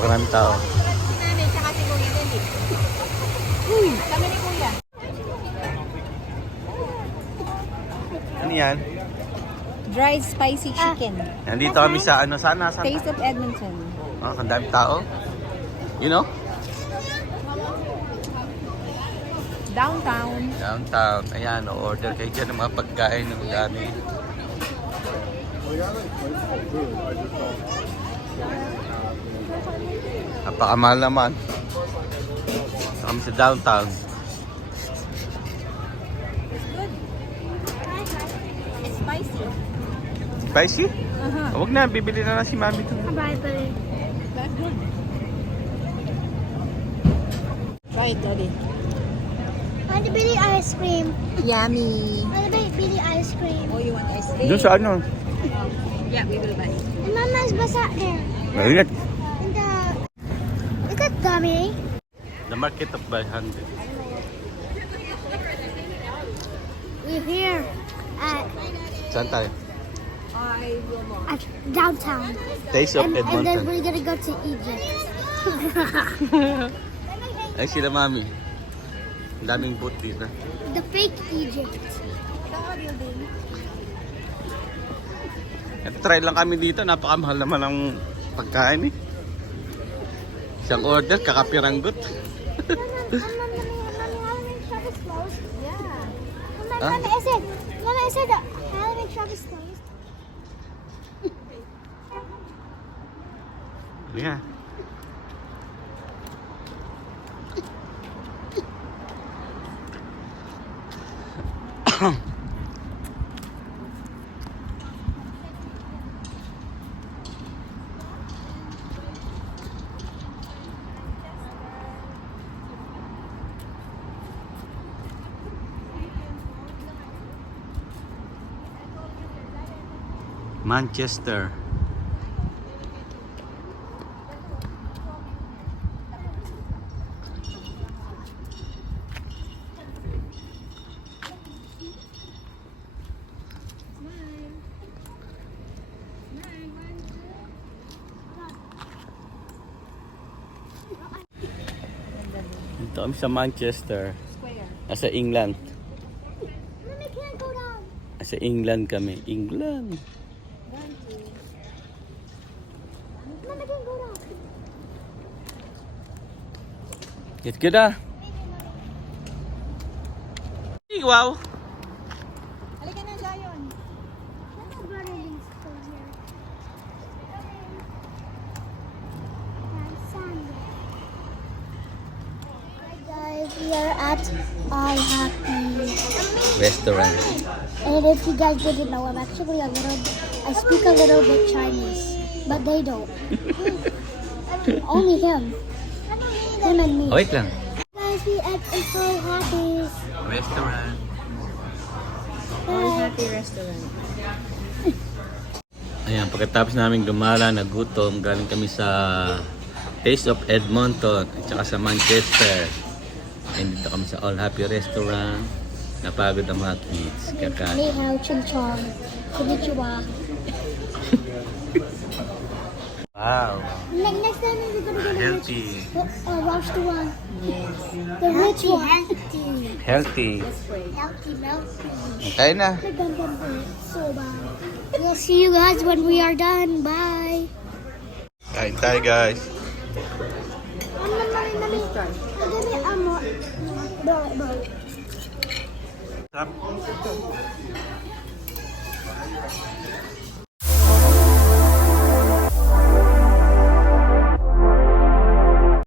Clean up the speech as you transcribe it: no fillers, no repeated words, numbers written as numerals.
Maraming tao. Si Nanay, tsaka si Kuya Lily. Kami ni Kuya. Ano yan? Dried spicy chicken. Nandito kami sa ano, sana? Taste of Edmonton. Oh, ang daming tao. You know? Downtown. Downtown. Ayan, order kayo dyan ng mga pagkain ng dami. Napakamahal naman. Kami sa downtown. It's good. It's spicy. Spicy? Huwag na, bibili na lang si Mami ito. Bye, buddy. That's good. Try it, Daddy. Want to Billy ice cream? Yummy. Want to Billy ice cream? Oh, you want ice cream? Doon sa ano? Yeah, we will buy. And Mama's basa there. Mainit. And is that dummy? The market of 500. We're here at Saan tayo? downtown. Taste of And then Edmonton. we're gonna go to Egypt. Ay sila Mami. Ang daming boot dito. The fake Egypt. Try lang kami dito. Napakamahal naman ang pagkain eh. Isang order, kakapiranggot. Shop is closed. Yeah. Huh? Mama, I said the Halloween shop is closed. Yeah. Manchester. Dito kami sa Manchester. Square. Nasa England. Mommy can't go down. Nasa England kami. England. Mommy can't go down. Get good ah. Wow. Halika na, Zion. That's a brother needs to go here. Hi guys, we are at All Happy. Restaurant. And if you guys didn't know, I speak a little bit Chinese, but they don't. Only him. Him and me. Wait lang. Guys, we at All Happy. Restaurant. All Happy Restaurant. Ayan, pagkatapos namin gumala, nagutom, galing kami sa Taste of Edmonton at saka sa Manchester. And dito kami sa All Happy Restaurant. Napagod ang mga kids. Ni Kakain. hao, ching chong, konnichiwa. Wow. Next time we're gonna go to Healthy. watch the one. The rich one. Healthy. Healthy, healthy. Kain na. Soba. We'll see you guys when we are done. Bye. Kain tayo guys. Mommy. Sarap.